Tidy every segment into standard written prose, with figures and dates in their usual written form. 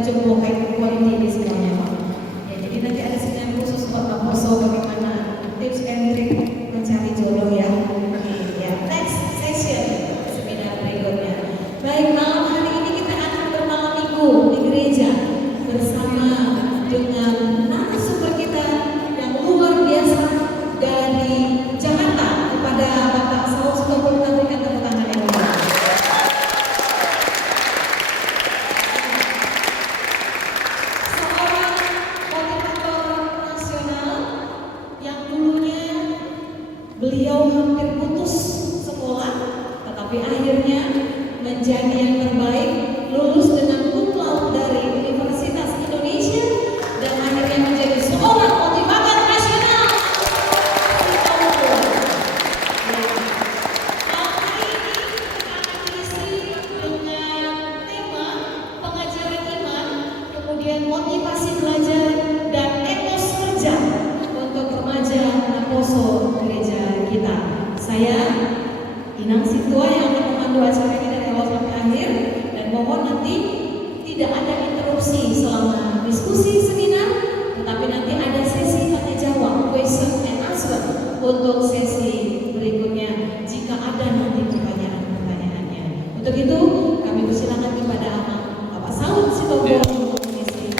terjemur high quality di semuanya Pak. Ya, jadi nanti ada seminar khusus buat Pak Poso bagaimana tips and trick mencari jodoh ya. Ya, next session seminar berikutnya. Baik, malam hari ini kita akan bermalam minggu di gereja bersama dengan narasumber kita yang luar biasa dari Jakarta. Kepada Bapak Saud Sitompul, kita berikan tepuk tangan yang meriah. Seorang motivator nasional yang dulunya beliau hampir putus sekolah, tetapi akhirnya menjadi yang terbaik, lulus dengan cum laude dari Universitas Indonesia dan akhirnya menjadi seorang motivator nasional. Malam hari ini kita akan diisi dengan tema pengajaran iman, kemudian motivasi belajar dan etos kerja untuk remaja Poso gereja kita. Saya Inang Situa yang akan memandu acara ini dari awal sampai akhir, dan mohon nanti tidak ada interupsi selama diskusi seminar, tetapi nanti ada sesi tanya jawab, question and answer untuk sesi berikutnya jika ada nanti pertanyaan-pertanyaannya. Untuk itu kami persilakan kepada Bapak Saud Sitompul untuk mengisi.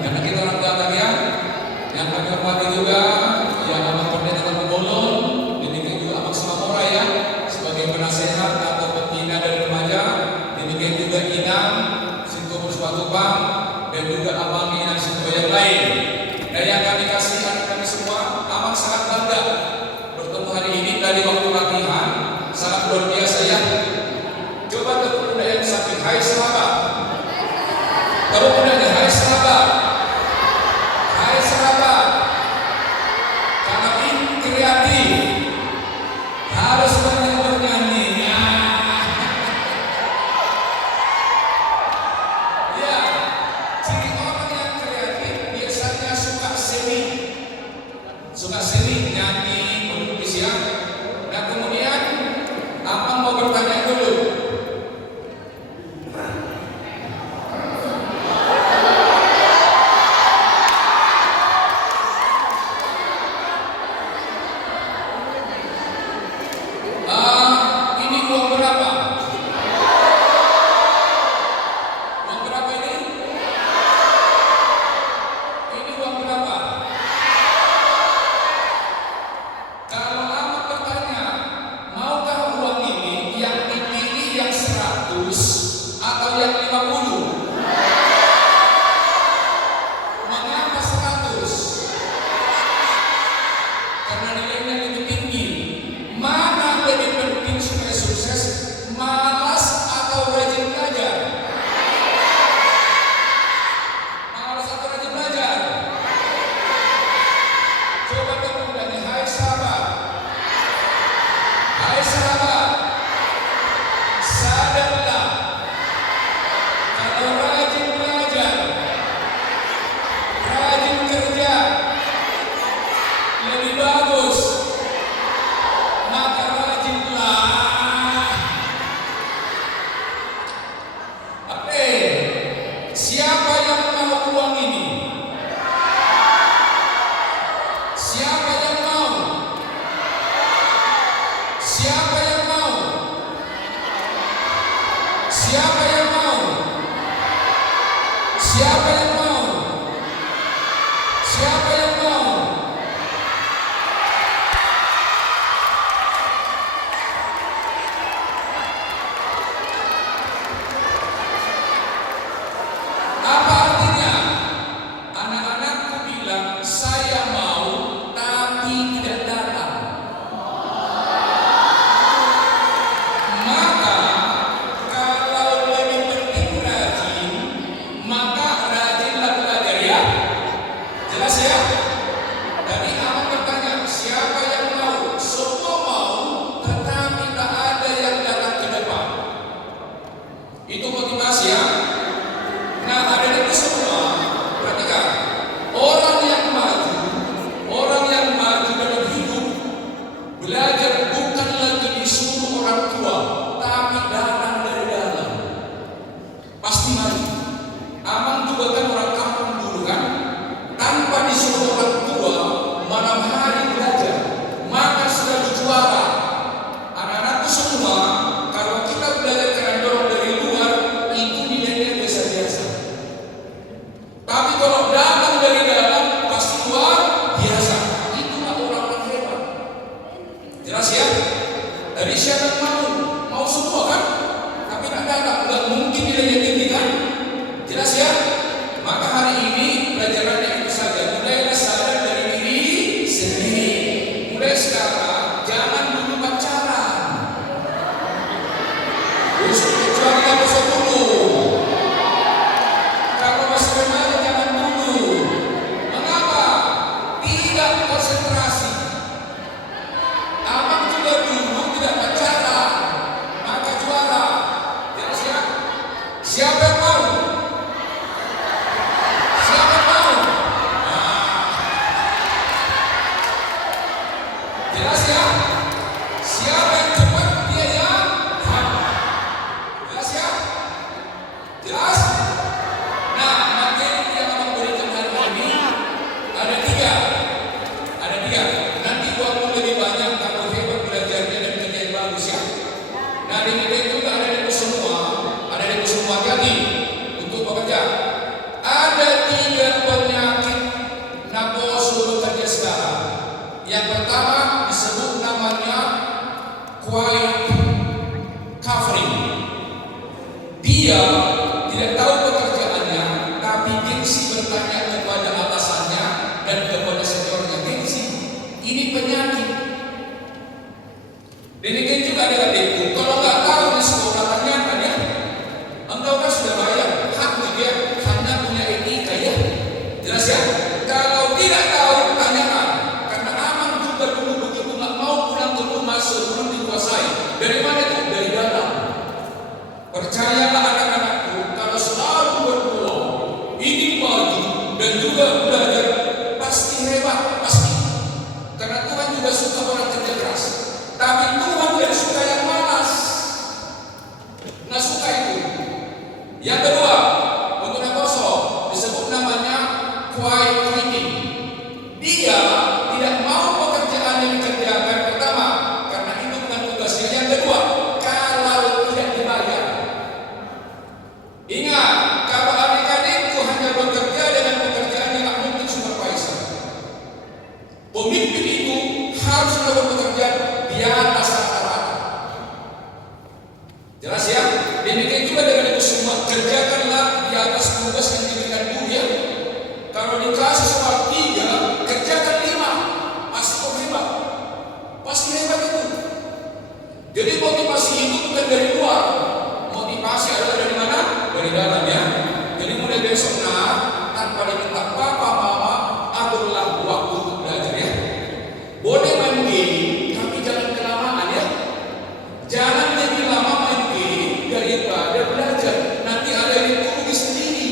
Karena kita orang Batak ya, yang kami hormati juga, yang Abang Pendeta Tambbolon, demikian juga Abang Samamora ya, sebagai penasehat atau pembina dari remaja, demikian juga Inang Sintompul Simatupang, dan juga Abang Inang Sintompul yang lain. Dan yang kami kasih anak kami semua, amat sangat bangga bertemu hari ini dari waktu latihan, sangat luar biasa ya. Coba tepuk tangan yang samping, hai sahabat. Tepuk tangan, hai sahabat. Hai sahabat. Karena ini kreatif, harus banyak bernyanyi. Ya, ciri orang yang kreatif biasanya suka seni, nyanyi, menulis ya. Siapa yang mau? Siapa yang mau? Apa artinya? Anak-anakku bilang, saya mau tapi tidak datang. Maka kalau lebih penting rajin, maka rajinlah belajar ya. Jelas ya? Tadi Abang bertanya, siapa yang mau? Semua mau, tetapi tak ada yang datang ke depan. Itu motivasi ya. Nah, ada itu semua. Perhatikan, orang yang maju dalam hidup belajar bukan lagi disuruh orang tua, tapi datang dari dalam. Pasti maju. Amang juga kan orang kampung dulu kan, tanpa disuruh orang tua, malam hari belajar, maka sudah juara. Anak-anakku semua, kalau kita belajar karena dorong dari luar, itu nilainya biasa-biasa. Tapi kalau datang dari dalam, pasti luar biasa. Itulah orang-orang hebat. Jelas ya? Tadi siapa yang mau? Mau semua kan? Tapi tak datang, nggak mungkin nilainya tinggi kan? Jelas ya? Maka hari ini pelajarannya itu saja. Mulailah sadar dari diri sendiri. Mulai sekarang, jangan dulu pacaran. Kecuali kamu 10. Kalau masih remaja jangan dulu. Mengapa? Tidak konsentrasi. Abang juga dulu tidak pacaran, maka juara. Jelas ya? Siapa yang mau? Siapa yang mau? Jelas ya? Siapa yang cepat dia yang hafal. Jelas ya? Jelas? Nah, materi yang Abang berikan hari ini ada tiga. Nanti waktu lebih banyak kalau hebat belajarnya dan kerja yang bagus ya. Nah, di kita itu ada itu semua jadi untuk bekerja. Ada 3 penyakit napos bekerja sekarang. Yang pertama disebut namanya quiet covering. Dia tidak tahu pekerjaannya, tapi gengsi bertanya kepada atasannya dan kepada seniornya. Gengsi, ini penyakit. Demikian juga dengan adikku. Kalau nggak tahu di sekolah tanyakan ya. Engkau kan sudah bayar hak dia, hanya punya etika ya. Jelas ya? Kalau tidak tahu tanyakan. Karena Amang juga dulu begitu nggak mau pulang ke rumah sebelum dikuasai. Dari mana itu? Dari dalam. Percayalah anak-anakku, kalau selalu berdoa, ingin maju dan juga belajar, pasti hebat, pasti. Karena Tuhan juga suka orang kerja keras. Tapi Tuhan tidak suka yang malas. Nggak suka itu. Yang kedua, untuk Nakoso disebut namanya quiet quitting. Dia tidak mau pekerjaan yang dikerjakan pertama karena itu bukan tugasnya. Yang kedua, kalau tidak dibayar. Ingat, kalau adik-adikku hanya bekerja dengan pekerjaan yang tak mungkin supervisor. Pemimpin itu harus melakukan pekerjaan di atas rata-rata. Jelas ya? Demikian juga dengan itu semua, kerjakanlah di atas tugas yang diberikan guru ya. Kalau dikasih soal 3, kerjakan 5. Pasti kau hebat. Pasti hebat itu. Jadi motivasi itu bukan dari luar. Motivasi adalah dari mana? Dari dalam ya. Jadi mulai besok tanpa diminta papa mama, aturlah waktu untuk belajar ya. Boleh main game, tapi jangan kelamaan ya. Jangan lebih lama main game daripada belajar. Nanti ada yang rugi sendiri.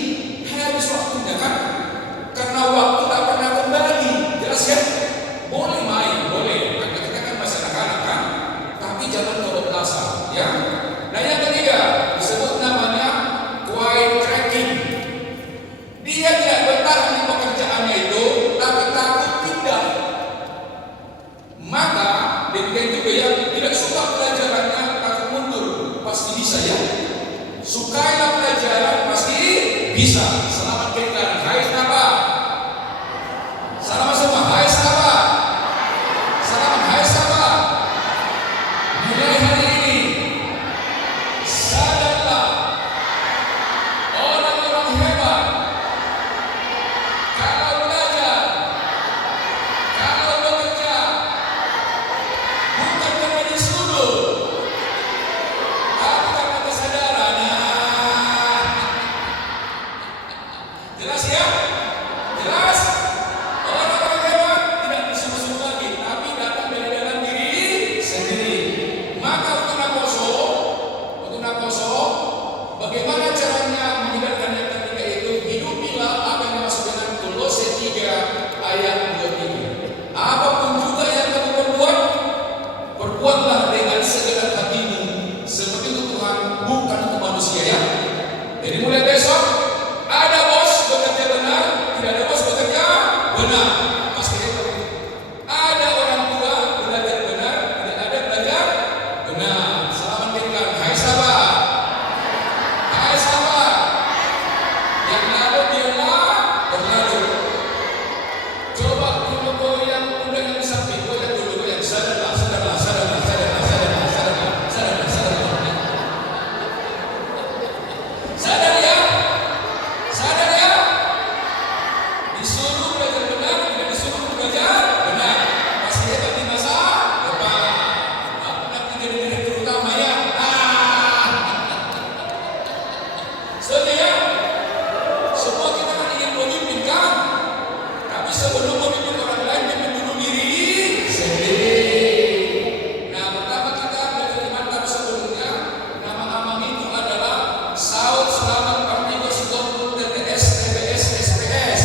Habis waktunya kan? Karena waktu tak pernah kembali. Jelas ya? Boleh main, boleh. Karena kita kan masih anak-anak kan? Tapi jangan kebablasan ya. Nah yang ketiga disebut namanya quiet tracking. Dia tidak bertahan di pekerjaannya itu, tapi takut pindah. Maka demikian juga yang tidak suka pelajarannya takut mundur, pasti bisa ya. Sukailah pelajaran pasti bisa. Selamat Jadi mulai besok ada bos bekerja benar, tidak ada bos bekerja benar. Pasti itu. Ada orang tua belajar benar, tidak ada belajar benar. Selamat berikan. Hai sahabat. Hai sahabat. Yang lalu biarlah berlalu. Coba dulu yang udah yang samping, yang dulu yang sadarlah. Sadar ya? Sadar ya? Disuruh belajar benar, tidak disuruh belajar benar. Pasti hebat di masa depan. Aku nanti jadi direktur utama ya. Setuju ya? Semua kita kan ingin memimpin kan? Tapi sebelum memimpin orang lain, pimpin dulu diri sendiri. Nah, pertama kita belajar mantap sebelumnya. Nama Amang itu adalah Saud Selamat Partigo Sitompul TTS TBS SPS.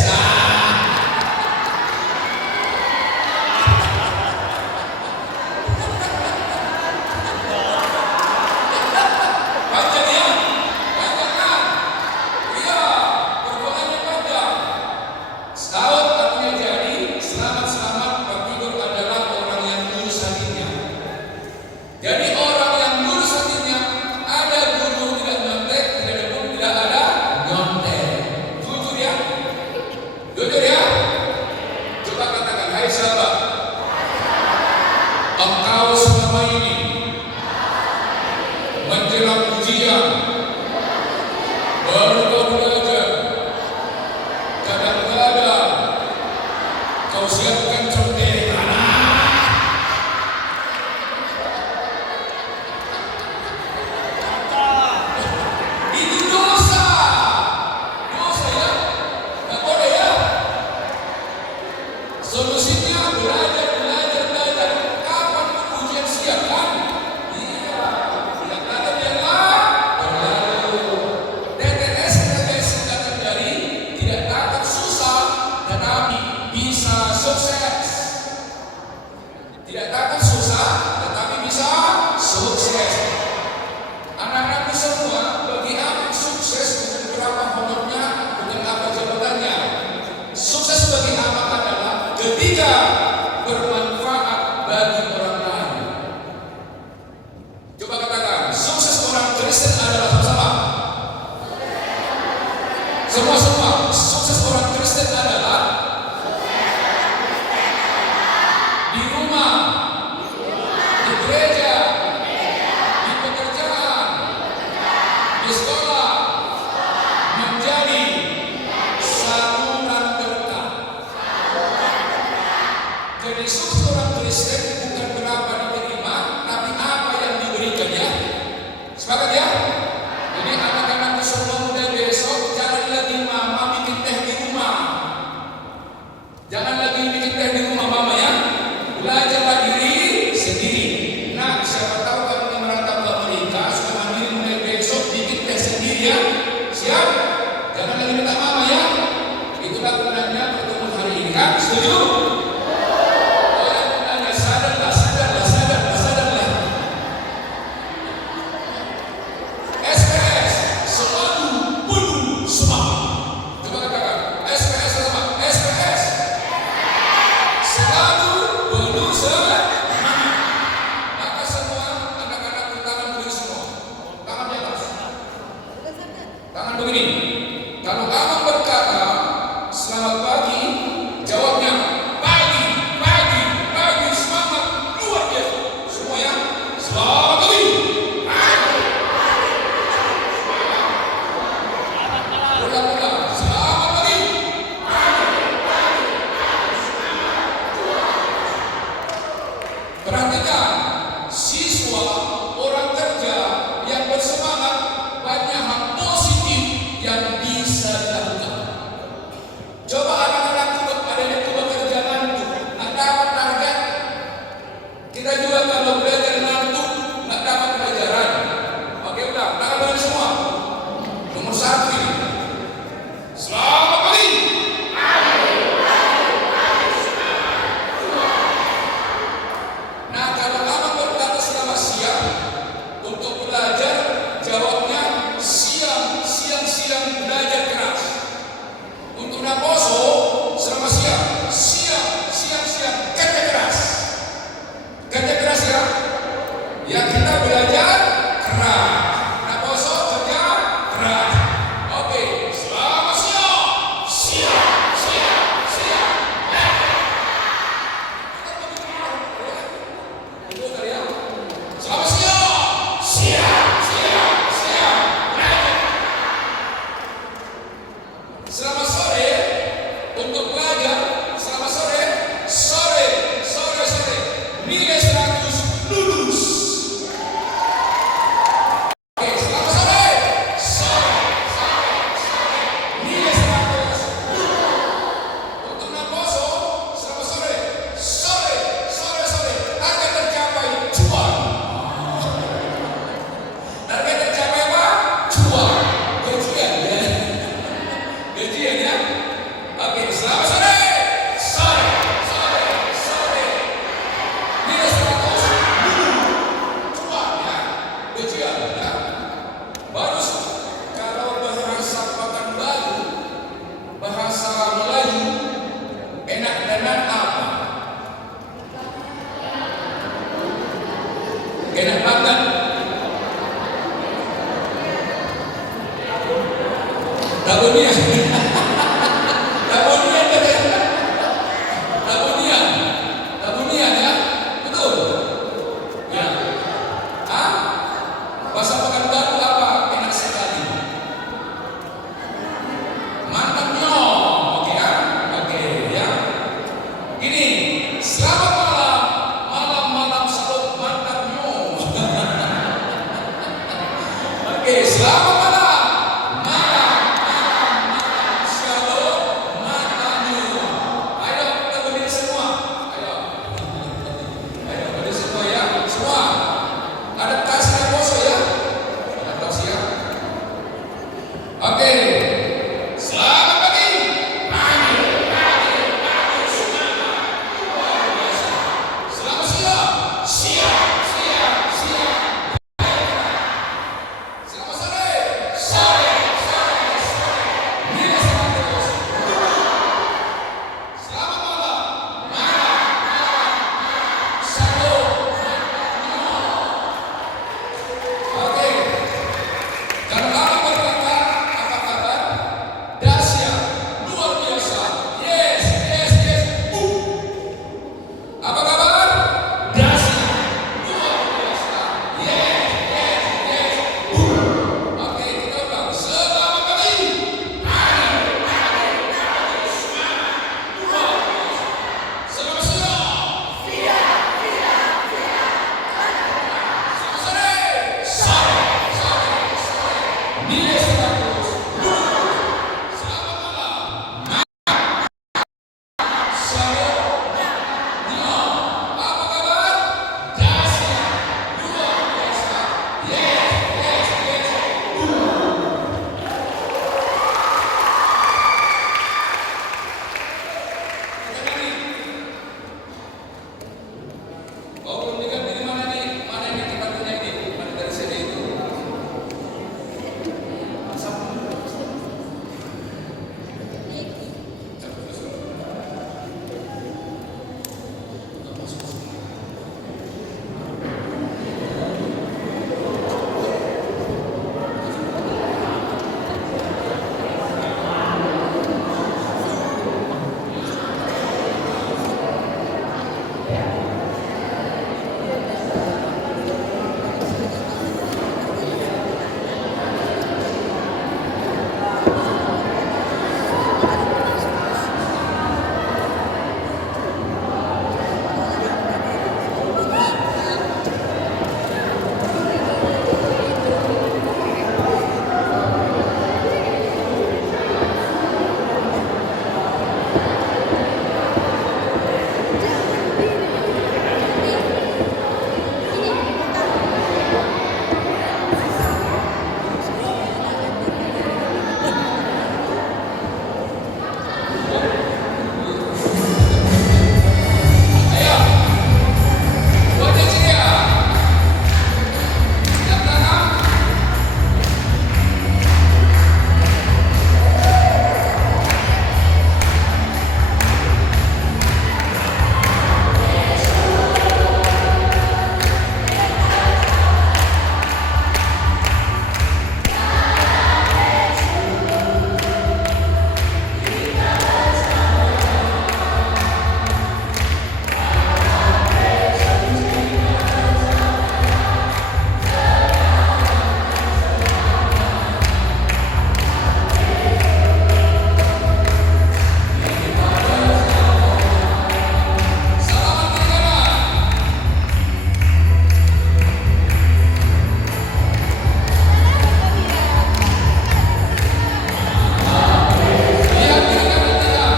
Panjang ya? Panjang kan? Iya, perjuangannya panjang. Saud artinya jadi, selamat Partigo adalah orang yang lurus hatinya. Jadi orang yang lurus hatinya, ada guru tidak nyontek, tidak ada pun tidak ada nyontek. Jujur ya? Jujur ya? Coba katakan, hai sahabat, engkau selama ini menjelang ujian, baru kau belajar, kadang-kadang kau siapkan contekan. Itu dosa. Dosa ya? Nggak boleh ya? Solusinya belajar. Kapan ujian siap kan? Iya. Yang ada biarlah berlalu. TTS singkatan dari tidak takut susah, tetapi bisa sukses. Tidak takut susah, tetapi bisa sukses. Anak-anakku semua, bagi apa sukses bukan berapa honornya, bukan apa jabatannya. Sukses bagi amat adalah ketika bermanfaat bagi orang lain. Coba katakan, sukses orang Kristen adalah sama-sama. Semua, sukses orang Kristen adalah di rumah, di gereja, di pekerjaan, di sekolah, menjadi saluran berkat. Jadi sukses orang Kristen bukan berapa diterima, tapi apa yang diberikan ya. Sepakat ya? Jadi anak-anakku semua mulai besok jangan lagi mama bikin teh di rumah. Jangan lagi bikin teh di rumah mama ya. Belajarlah diri sendiri. Nah, siapa tahu kamu yang merantau ke Amerika sudah mandiri mulai besok bikin teh sendiri ya. Siap? Jangan lagi minta mama ya. Itulah gunanya pertemuan hari ini kan? Setuju? Oh yang gunanya sadarlah. SPS selalu penuh semangat. Coba katakan, SPS sama SPS selalu penuh semangat. Maka semua anak-anak tangan begini semua, tangan di atas, tangan begini. Kalau abang berkata selamat pagi, jawabnya pagi, semangat luar biasa. Semua ya, selamat pagi. Ulang-ulang, selamat pagi. Perhatikan, siswa orang kerja yang bersemangat banyak hal positif yang bisa dilakukan. Dabunian. Dabunian katanya. Dabunian. Dabunian ya. Betul. Ya. Hah? Bahasa Pekanbaru apa? Enak sekali. Mantapnya. Oke ya. Oke ya. Gini, selamat malam. Malam-malam salut mantapnya. Oke, selamat malam. Oke, selamat pagi. Selamat siang. Selamat sore. Nilai 100. Selamat malam. Salut. Oke. Kalau kamu berkata, apa kabar? Dahsyat, luar biasa. Yes. Apa kabar? Dahsyat, luar biasa. Yes. Oke, kita ulang. Selamat pagi. Selamat siang. Selamat sore. Nilai 100. Selamat malam. Salut. Apa kabar? Dahsyat, luar biasa. Yes. Kita nyanyi. Oh, belum diganti di mana nih? Mana ini tempatnya ini? Mana dari CD itu? Ayo. Wajah ceria. Yang belakang. Selamat berjalan. Lihat kiri kanan tidak?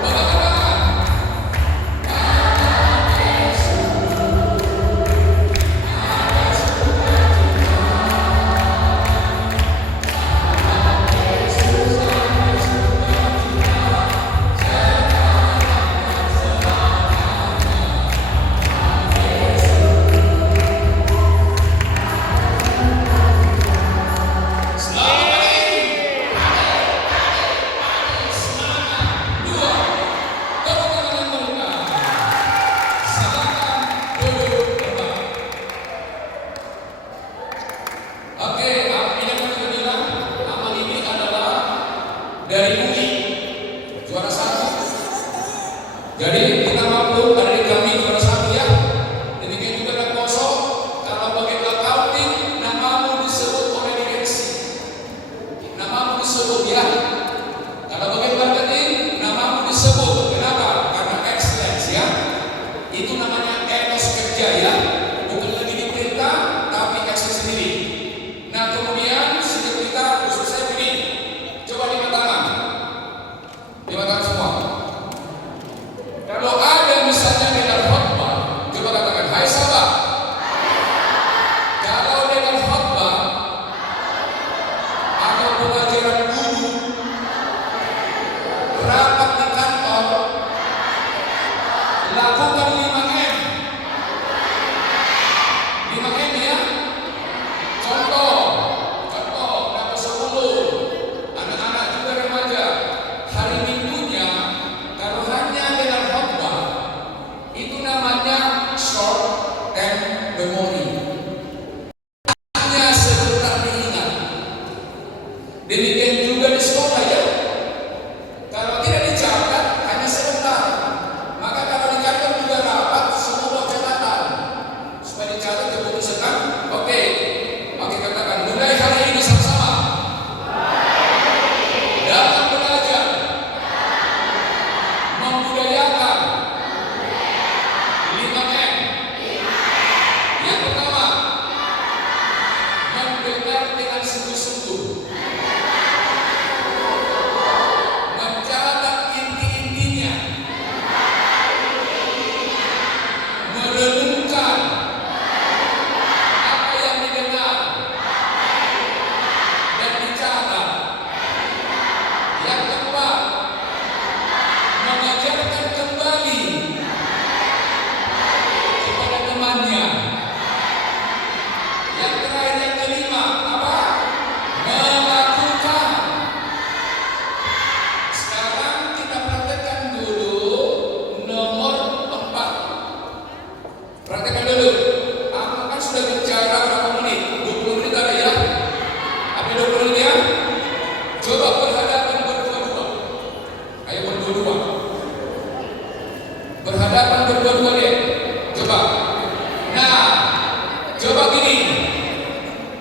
Bawa ke belakang. Selamat pagi. Semangat. 2. Tepuk tangan yang meriah. Silakan duduk kembali. Oke, ini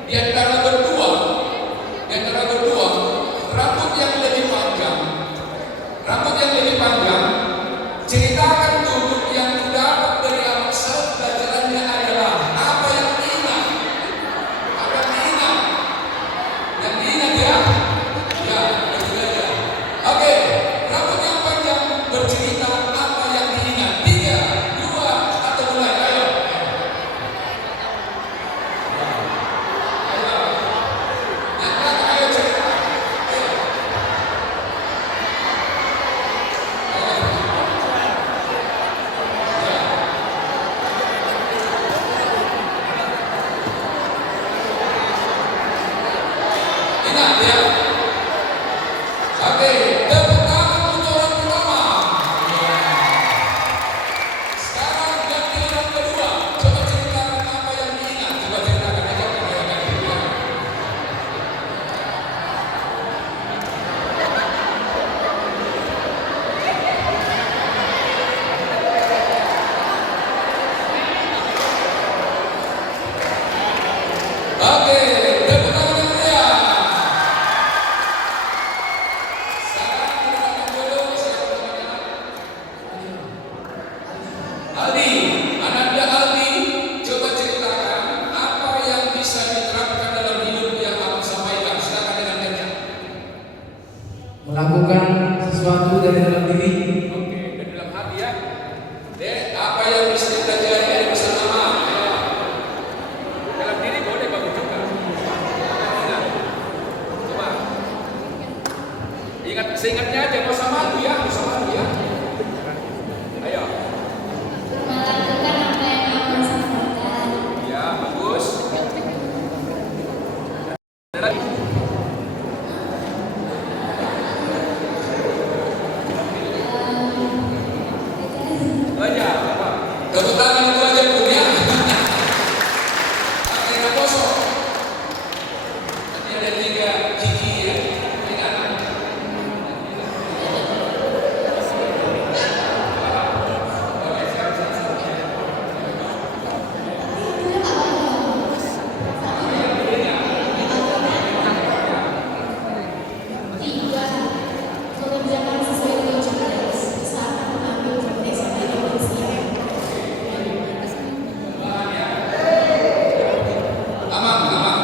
di antara berdua, rambut yang lebih panjang, ceritakan dulu yang didapat dari amal salaf. Pelajarannya adalah apa yang diingat, yang diingat ya, itu aja. Oke, rambut yang panjang bercerita apa yang diingat. 3, 2, 1 mulai. Ayo. Yang belakang ayo cerita. Ingat ya. Oke, tepuk tangan untuk orang pertama. Sekarang ganti orang kedua. Coba ceritakan apa yang diingat. Coba ceritakan aja kan ya. Oke, tepuk tangan yang meriah. Sekarang ceritakan dulu siapa namanya? Aldi, Ananda Aldi, coba ceritakan apa yang bisa diterapkan dalam hidup yang kamu sampaikan. Silakan dengan kencang. Melakukan sesuatu dari dalam diri. Oke, dari dalam hati ya. Dek, apa yang bisa kita pelajari dari pesan lama? Dalam diri boleh bagus juga. Ingat. Coba. Ingat, seingatnya aja, nggak usah malu ya, nggak usah malu ya. Ayo. Melakukan apa yang aman sampaikan. Ya, bagus. Ada lagi? Itu aja, apa? Tepuk tangan itu aja Bu ya. Pakai nggak kosong. Nanti ada 3 gigi ya. Ingat. Tiga, mengerjakan sesuai dengan tugas saat mengambil keputusan dari manusia. Aman, aman.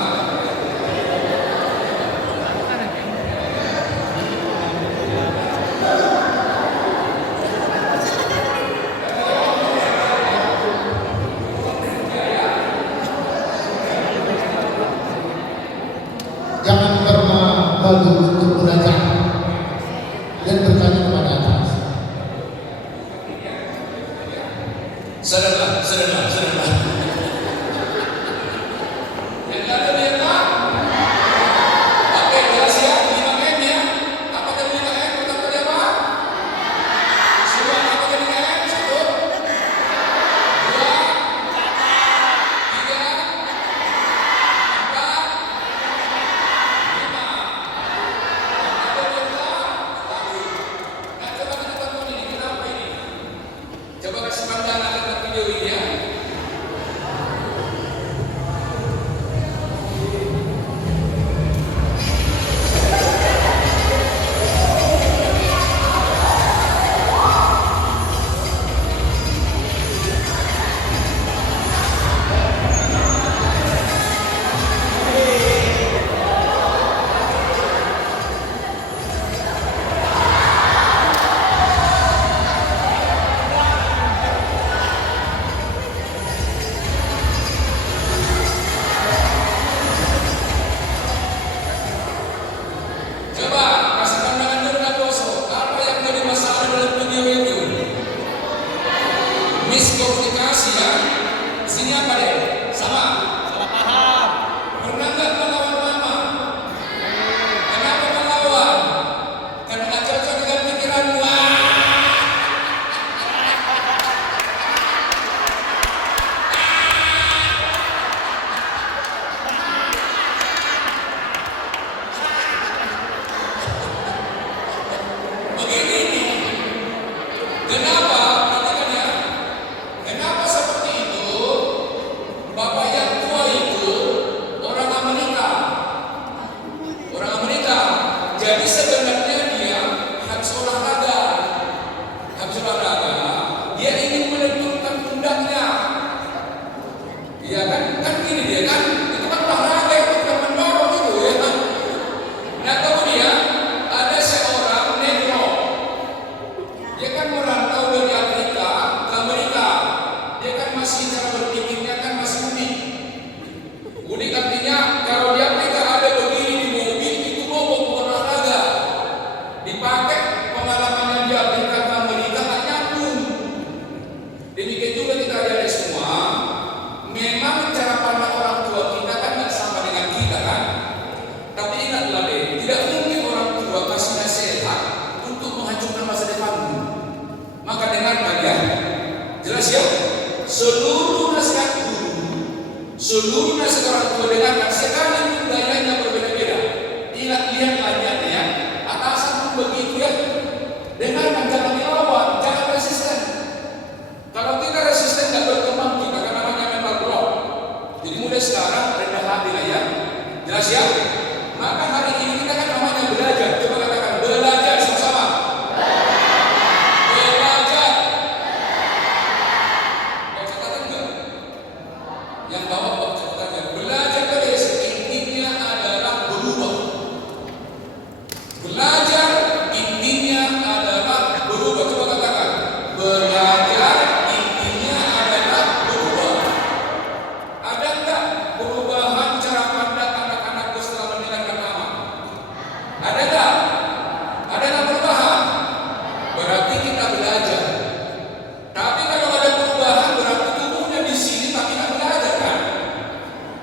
Jangan pernah malu untuk belajar dan bertanya kepada atas. Sadarlah. Yang ada lihat Pak. Oke, jelas ya. 5M ya. Apa tadi 5M? Pertama tadi apa? Semua apa tadi 5M? 1, 2, 3, 4, 5. Jadi sebenarnya dia habis olahraga. Habis olahraga, dia ingin menentukan pundaknya. Iya kan? Kan gini dia kan? Itu kan olahraga, itu bukan mendorong itu ya kan? Nah kemudian ada seorang negro. Dia kan merantau dari Afrika ke Amerika. Dia kan masih cara berpikirnya kan masih unik. Unik artinya kalau di Afrika ada begini di mobil itu mogok olahraga. Dipakai pengalamannya di Afrika ke Amerika tak nyambung. Demikian juga kita ada semua. Memang cara pandang orang tua kita kan tidak sama dengan kita kan. Tapi ingatlah deh, tidak mungkin orang tua kasih nasihat untuk menghancurkan masa depanmu. Maka dengarkan ya, jelas ya. Seluruh nasihat guru, seluruh nasihat orang tua dengarkan. Sekarang gayanya berbeda-beda. Lihat ayatnya ya. Atasan pun begitu ya. Dengarkan, jangan dilawan, jangan resisten. Kalau kita resisten tidak berkembang kita akan namanya mental block. Jadi mulai sekarang rendah hati lah ya. Jelas ya. Maka hari ini kita kan namanya belajar. Coba katakan belajar sama-sama. Belajar. Mau catatan enggak? Yang bawa mau catatannya. Belajar guys, intinya adalah berubah. Belajar intinya adalah berubah. Coba katakan belajar intinya adalah berubah. Ada enggak perubahan cara pandang anak-anakku setelah mendengarkan nama? Ada enggak? Ada enggak perubahan? Berarti kita belajar. Tapi kalau ada perubahan berarti tubuhnya di sini tapi tidak belajar kan?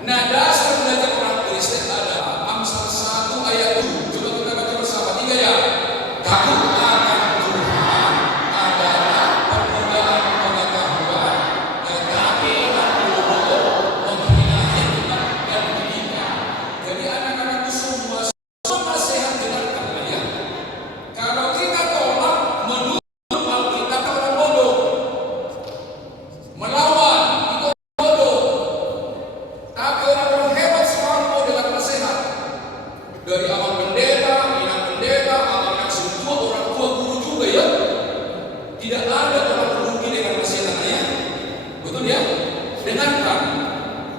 Nah dasar belajar orang Kristen adalah Amsal 1 ayat 7. Coba kita baca bersama 3 ya. Takut akan Tuhan adalah permulaan pengetahuan, tetapi takut menghina hikmat dan pendidikan. Jadi anak-anakku semua nasihat dengarkanlah ya. Kalau kita tolak menuduh Alkitab orang bodoh, melawan itu orang bodoh. Tapi orang-orang hebat sekarang mau dengar nasihat dari awal pendeta, minat pendeta, anak semua orang tua guru juga ya. Tidak ada orang merugi dengan nasihatnya. Betul ya? Dengarkan.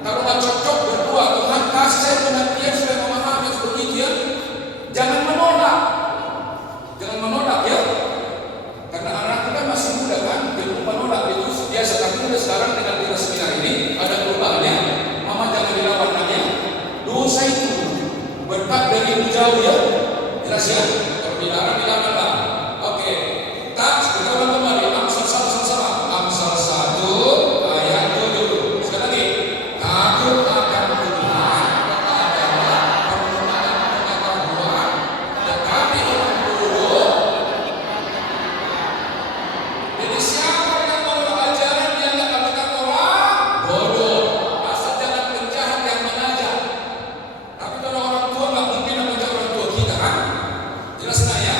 Kalau nggak cocok berdoa, Tuhan kasih saya pengertian supaya memahami seperti itu ya. Jangan menolak. Jangan menolak ya. Karena anak kita masih muda kan, belum menolak itu biasa. Tapi udah sekarang dengan kita seminar ini ada perubahannya. Mama jangan dilawan ya. Dosa itu berkat dari yang jauh ya. Jelas ya. Kalau dilarang dilaranglah. Oke. Tak kita ulang kembali Amsal 1 sama-sama. Amsal 1 ayat 7. Sekali lagi. Takut akan Tuhan adalah permulaan pengetahuan, tetapi orang bodoh. Jadi siapa yang menolak ajaran dia nggak katakan orang bodoh. Asal jangan penjahat yang mengajar. Tapi kalau orang tua nggak mungkin mengajar orang tua kita kan? Jelas nggak ya?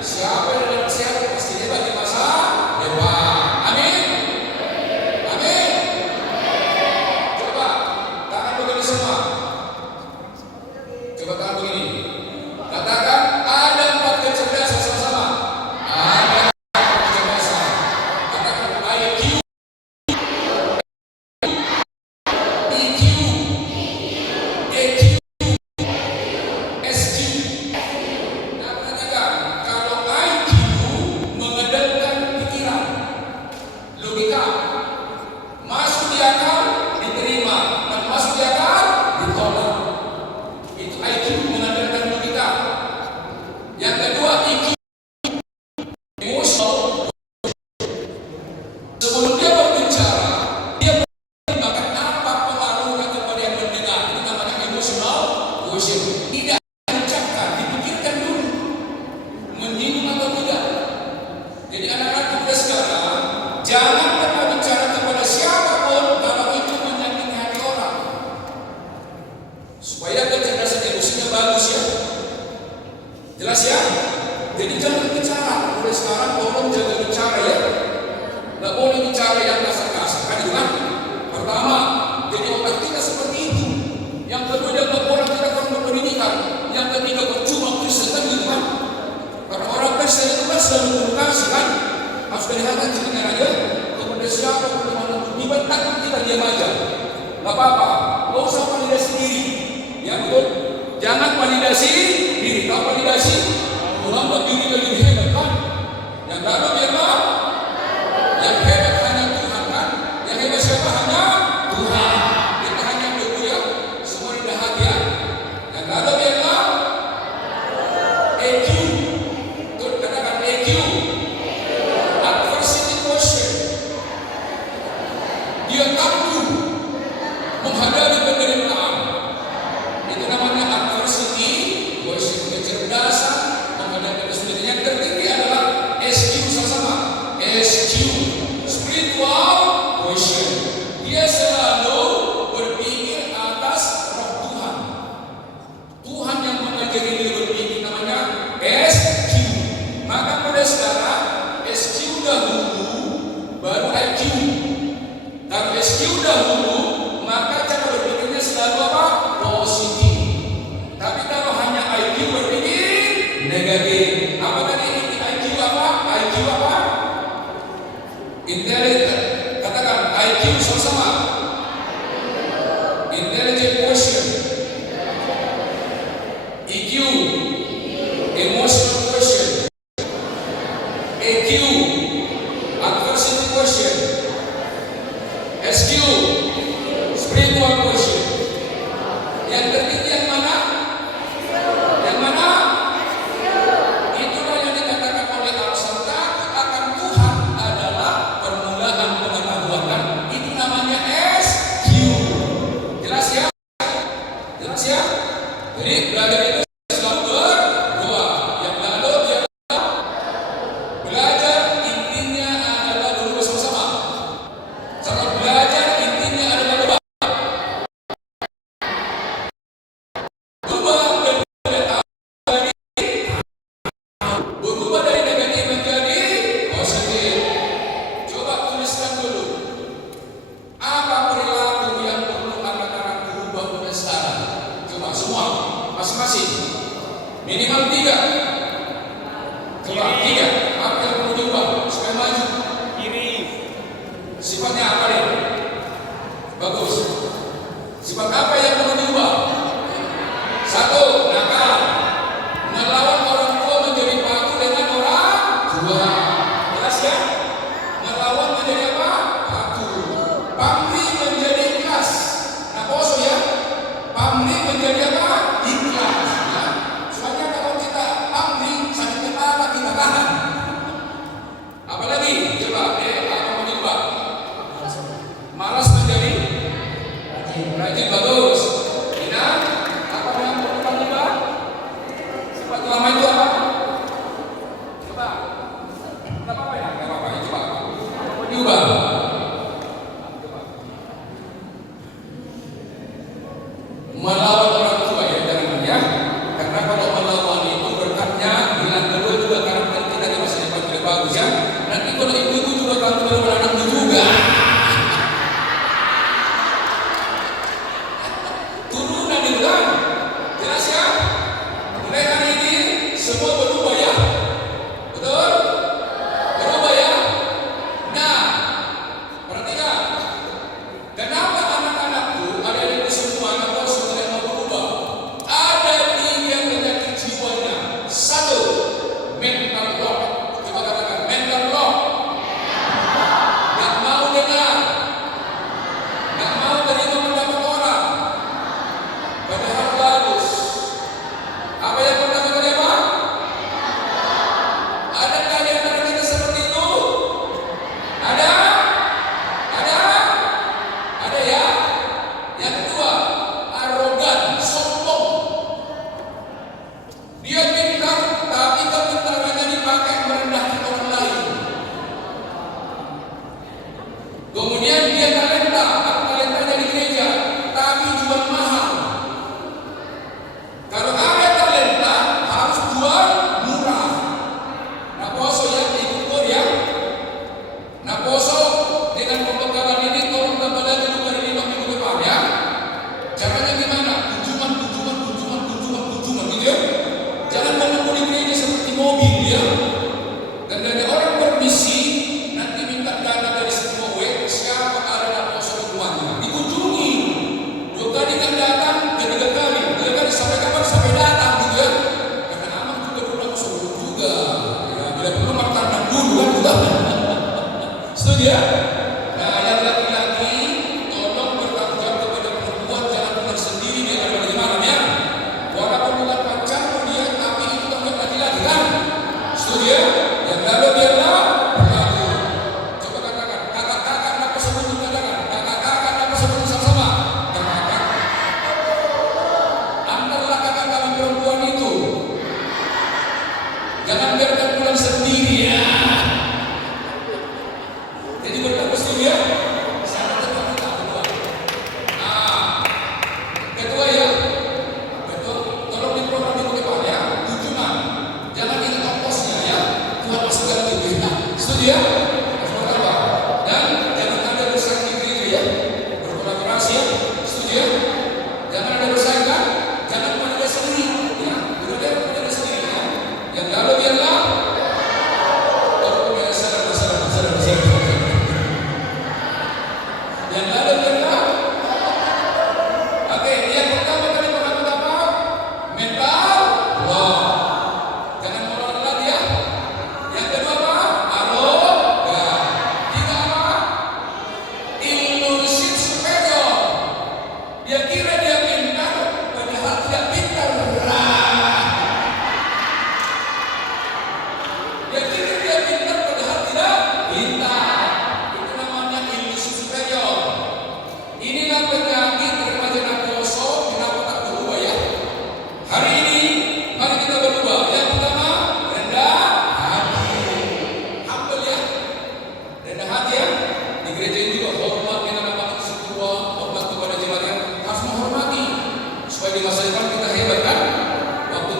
Siapa yang dalam sehat pasti hebat di masa depan. Amin. Amin. Coba tangan begini semua. Coba tangan begini. Katakan ada 4 kecerdasan sama-sama. Ada 4 kecerdasan. Katakan IQ, EQ, EQ, SQ. Nah, perhatikan, kalau IQ mengandalkan pikiran, logika, masuk di akal diterima, dan masuk di akal ditolak. Itu IQ mengandalkan logika. Yang kedua EQ, emosional. Sebelum dia berbicara, dia mempertimbangkan apa pengaruhnya kepada yang mendengar. Itu namanya emotional quotient. Tidak diucapkan, dipikirkan dulu menyinggung atau tidak. Jadi anak-anak kita sekarang jangan pernah bicara kepada siapapun kalau itu menyakiti hati orang. Supaya kecerdasan emosinya bagus ya. Jelas ya? Jadi jangan bicara. Mulai sekarang tolong jaga bicara ya. Nggak boleh bicara yang kasar-kasar kan gitu kan? Pertama, jadi otak kita seperti itu. Yang kedua dia nggak boleh kita kurang berpendidikan. Yang ketiga percuma Kristen kan gitu kan? Jangan validasi diri. Tahu validasi? Orang buat diri lagi hebat kan? Yang dalam hebat. Yang hebat hanya Tuhan kan? Yang hebat siapa? Hanya Tuhan. Kita hanya tunggu ya. Semua di dahagia. Yang dalam hebat. EQ. Tuh katakan EQ. Adversity quotient. Dia mampu menghadapi penderitaan. Itu namanya adversity quotient, kecerdasan menghadapi kesulitan. Yang tertinggi adalah SQ, sama-sama SQ, spiritual quotient. Dia selalu berpikir atas roh Tuhan. Tuhan yang mengajari dia berpikir, namanya SQ. Maka pada sekarang SQ dahulu baru IQ. Kalau SQ dahulu, maka cara berpikirnya selalu apa? Positif. Tapi kalau hanya IQ berpikir negatif. Apa tadi IQ apa? IQ apa? Intelligent. Katakan IQ sama-sama. Intelligent quotient. EQ. Emotional quotient. EQ. Adversity quotient. SQ. Spiritual quotient. Yang tertinggi yang mana? Yang mana? Itulah yang dikatakan oleh Al-Sam, takut akan Tuhan adalah permulaan pengetahuan. Itu namanya SQ. Jelas ya? Jelas ya? Jadi belajar itu selalu berdua. Yang lalu dia belajar intinya adalah dulu bersama-sama. Saat belajar intinya adalah berubah dari negatif menjadi positif. Coba tuliskan dulu, apa perilaku yang perlu anak-anak berubah mulai sekarang? Coba semua, masing-masing, minimal 3. Coba 3. Apa yang perlu diubah supaya maju? Sifatnya apa deh? Bagus. Sifat apa yang perlu diubah? 1, nakal. Melawan orang tua menjadi patuh dengan orang tua. Jelas ya? Melawan menjadi apa? Patuh. Pamrih menjadi ikhlas. Nah, poso ya. Pamrih menjadi apa? Ikhlas. Ya. Soalnya kalau kita pamrih, sakit kepala kita tahan. Apalagi? Coba apa mau diubah? Malas menjadi rajin. Bagus. Ina, apa yang perlu diubah? Sifat lama itu apa? Coba. Enggak apa-apa ya? Enggak apa-apa ya. Coba. Apa mau diubah? Coba. Melawan orang tua ya, jangan ya. Karena kalau melawan itu berkatnya bilang kedua juga karakter kita di masa depan tidak bagus ya. Nanti kalau ibu juga kamu melawan anakmu juga. Turunan itu kan. Jelas ya? Mulai hari ini semua berubah ya. Betul? Berubah ya. Nah, perhatikan. Kenapa anak-anakku, adik-adikku semua, anak semua yang mau berubah? Ada 3 penyakit jiwanya. 1, mental block. Coba katakan mental block. Gak mau dengar, gak mau terima pendapat orang, padahal bagus. Apa yang pertama tadi apa? Adakah di antara kita seperti itu? Ada? Ada? Ada ya? Yang kedua, arogan, sombong. Dia pintar, tapi kepintarannya dipakai merendahkan orang lain. Kemudian dia talenta, talentanya di gereja, tapi jual mahal. Kalau ada talenta harus jual murah. Nah, poso ya, ikut ya. Nah, poso dengan pembekalan ini tolong tambah lagi 2 hari 5 minggu depan ya. Caranya gimana? Kunjungan gitu ya. Jangan menunggu di gereja seperti mobil ya. Dan dari orang bermisi nanti minta dana dari semua siapa ada poso di rumahnya. Dikunjungi 2 kali kan datang, 3 kali. 3 kali sampai kapan? Sampai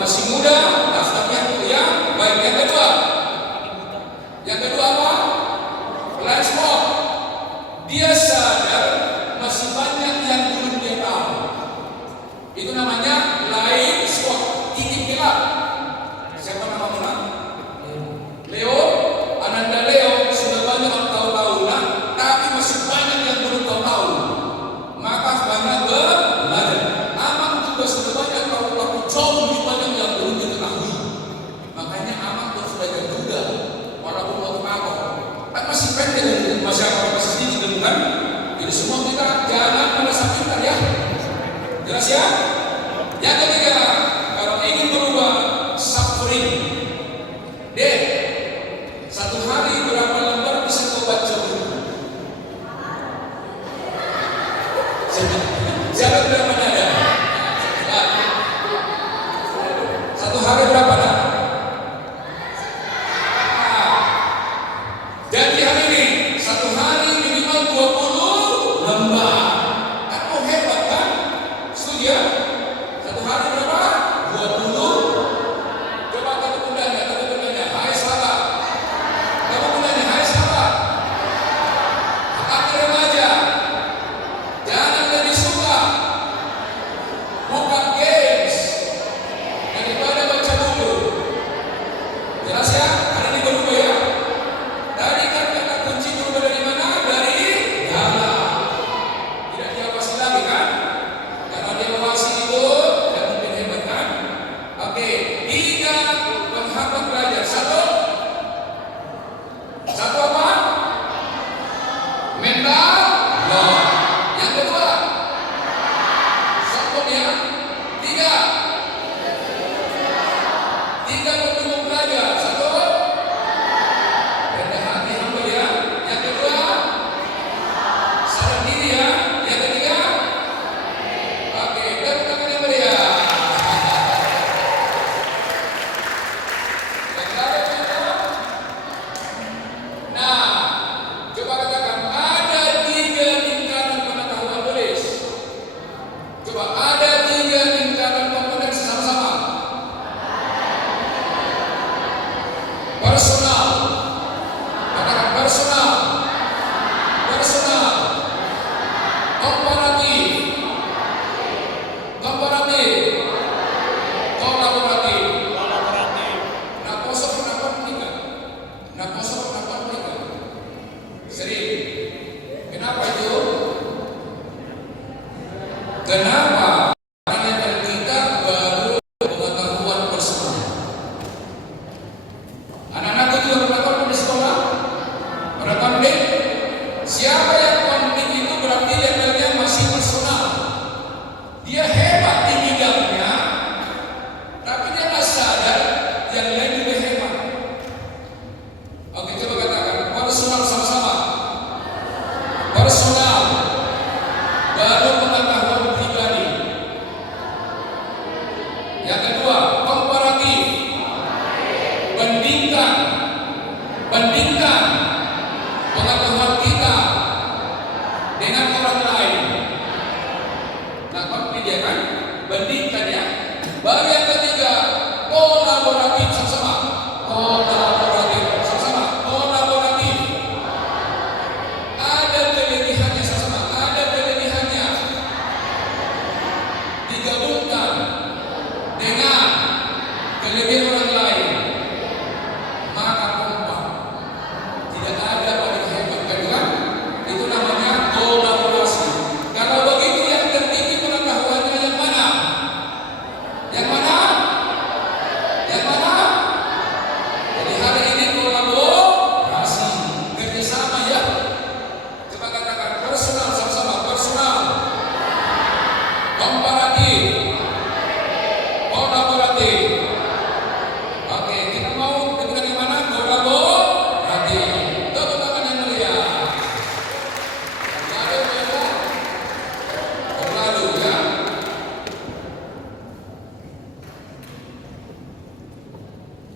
masih muda, daftarnya tuh ya. Baik, yang kedua apa? Blind spot. Dia sadar masih banyak yang belum dia tahu. Itu namanya blind spot, titik gelap. Siapa nama menang? Leo, Ananda Leo sudah banyak yang tahu-tahu, tapi masih banyak yang belum tahu. Maka banyak belajar. Amang juga sudah banyak tahu, tapi jauh lebih banyak yang belum diketahui. Makanya Amang harus belajar juga, walaupun waktu apa, kan masih pendek, masyarakat masih sedikit, kan? Jadi semua kita jangan merasa pintar ya. Jelas ya? Yang ketiga, kalau ingin berubah suffering, deh, satu hari berapa lembar bisa kau baca buku? Siapa berapa ada? Satu hari berapa dah? Jadi hari ini satu hari minimal 20 lembar. Kan mau hebat kan? Setuju ya? Satu hari berapa? 20. Coba kata bundanya, hai sahabat. Kata bundanya, hai sahabat. Akhir remaja, jangan lebih suka buka games daripada baca buku. Jelas ya? Hari ini berubah ya? Tadi kan kata kunci berubah dari mana? Dari dalam. Tidak diawasi lagi kan? Karena diawasi itu tidak mungkin hebat kan? Oke, 3 penghambat belajar. Satu apa? Mental load. Yang kedua, satu ya. 3 pertemuan belajar. Satu, rendah hati hamba ya. Yang kedua, sadar diri ya. Yang ketiga, oke, tepuk tangan yang meriah. Nah, coba katakan ada 3 tingkatan pengetahuan tulis. Coba ada 3 tingkatan kompetensi sama-sama. Personal, katakan personal, komparatif, kolaboratif. Nak kosong kenapa menikah? Sering. Kenapa itu? Kenapa? Karena kita baru pengetahuan personal. Anak-anak juga pernah konflik di sekolah? Pernah konflik? Siapa yang konflik itu berarti levelnya masih personal. Dia hebat di bidangnya, tapi dia nggak sadar yang lain juga hebat. Oke, coba katakan personal sama-sama. Personal, baru pengetahuan pribadi. Yang kedua, komparatif. Bandingkan pengetahuan kita dengan orang lain. Nah, konflik dia kan? Bandingkan ya. Baru yang ketiga, kolaboratif sama-sama. Kolaboratif. Ada kelebihannya sama-sama. Digabungkan dengan kelebihan orang lain. Maka kompak. Tidak ada paling hebat kan? Itu namanya kolaborasi. Kalau begitu yang tertinggi pengetahuannya yang mana? Jadi hari ini kolaborasi, kerjasama ya. Coba katakan personal sama-sama. Komparatif, kolaboratif. Oke, kita mau dengan yang mana? Kolaboratif. Tepuk tangan yang meriah. Lalu ya.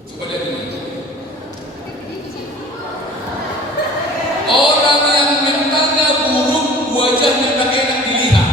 Coba lihat ini. Orang yang mentalnya buruk, wajahnya tak enak dilihat.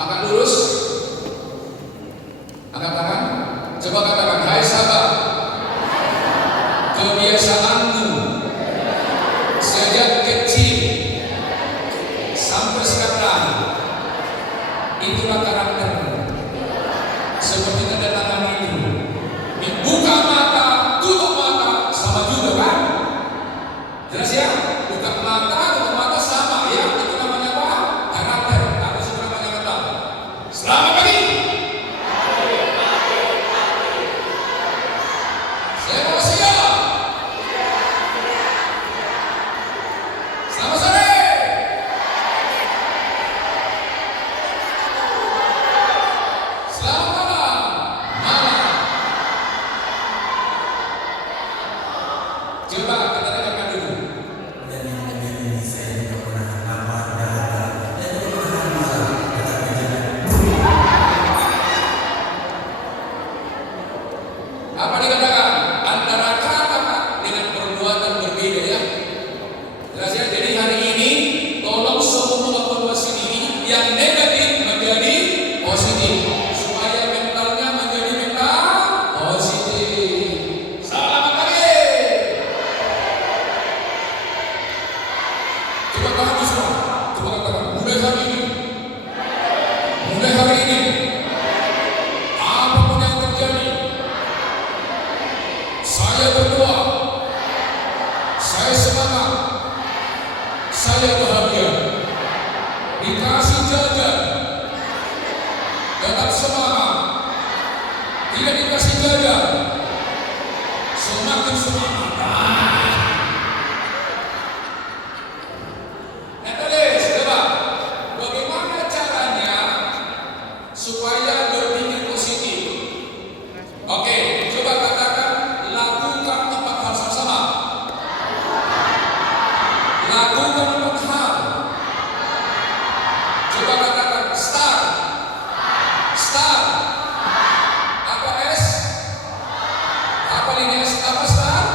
Angkat lurus. Angkat tangan. Coba katakan, hai sahabat. Kebiasaanmu sejak kecil sampai sekarang itulah karaktermu. Seperti tanda tangan itu. Buka mata, tutup mata, sama juga kan? Jelas ya? Buka mata, tutup mata sama ya. Itu namanya apa? Karakter. Apa sih namanya kata? Selamat pagi. Saya mau siap. Selamat sore. Selamat malam. Malam. Coba kita dengarkan dulu. Apa dikatakan? Antara kata dengan perbuatan berbeda ya. Jelas ya? Jadi hari ini tolong semua evaluasi diri yang negatif menjadi positif supaya mentalnya menjadi mental positif. Selamat pagi. Coba tahan semua. Coba katakan mulai hari ini. Mulai hari ini. Apapun yang terjadi, saya berdoa, saya semangat, saya bahagia, dikasih jajan, tetap semangat, tidak dikasih jajan, semakin semangat. Netelis, coba, bagaimana caranya supaya berpikir positif? Oke, coba katakan lakukan 4 hal sama-sama. Lakukan 4 hal. Coba katakan start. Start. Apa S? Apa ini S? Apa start?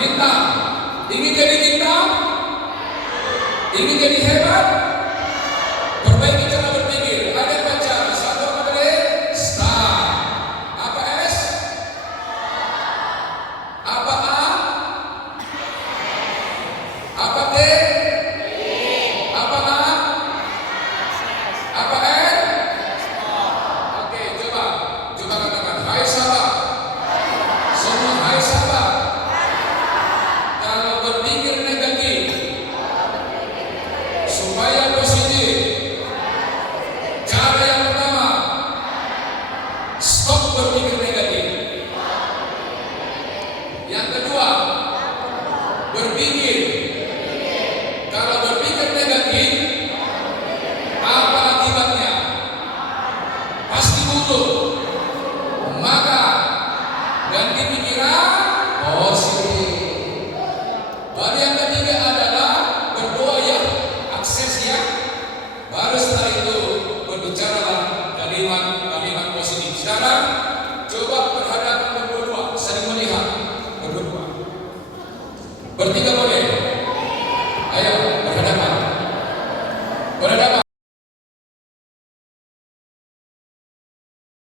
Bintang. Ingin jadi bintang? Ingin jadi hebat? Perbaiki cara berpikir. Ada baca. Satu apa tadi? Start. Apa S? Apa A? Apa T? Apa A? Apa N? Oke, coba katakan, hai sahabat. Semua hai sahabat. Kalau berpikir negatif supaya positif, cara yang pertama, stop berpikir negatif. Yang kedua, berpikir. Kalau berpikir negatif, apa akibatnya? Pasti buruk. Maka ganti pikiran positif. Baru yang ketiga adalah berdoa ya, akses ya. Baru setelah itu berbicaralah kalimat-kalimat positif. Sekarang coba berhadapan berdua, saling melihat berdua. Bertiga boleh.